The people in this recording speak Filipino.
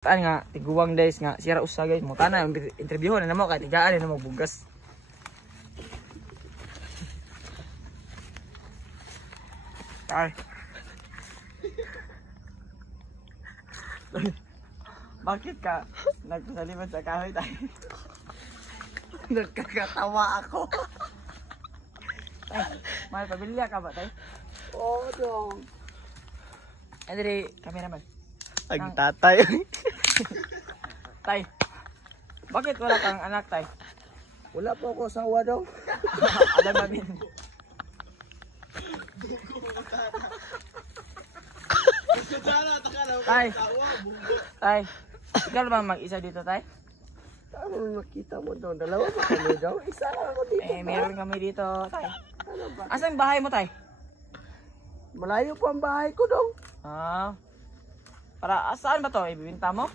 Taan nga, tiguwang days nga, sira usa guys. Muta na, interview na namo, kaya tigaan na mo bugas. Ay. Bakit ka nagpasaliman sa kahoy tayo? Nagkakatawa ako. Tay, mahal, pabilia ka ba tayo? Oo dong. Ay, diri, cameraman. Ang tatay. Tay, bakit wala kang anak, tay? Wala po ako asawa dong. Alam namin. Tay, tay, ikaw ba mag-isa dito, tay? Ano makita mo dong? Dalawa pa kami dong. Isa lang ako dito. Meron kami dito, tay. Ano ba? Asan bahay mo, tay? Malayo po ang bahay ko dong. Ah, para saan ba to? Ibibinta mo?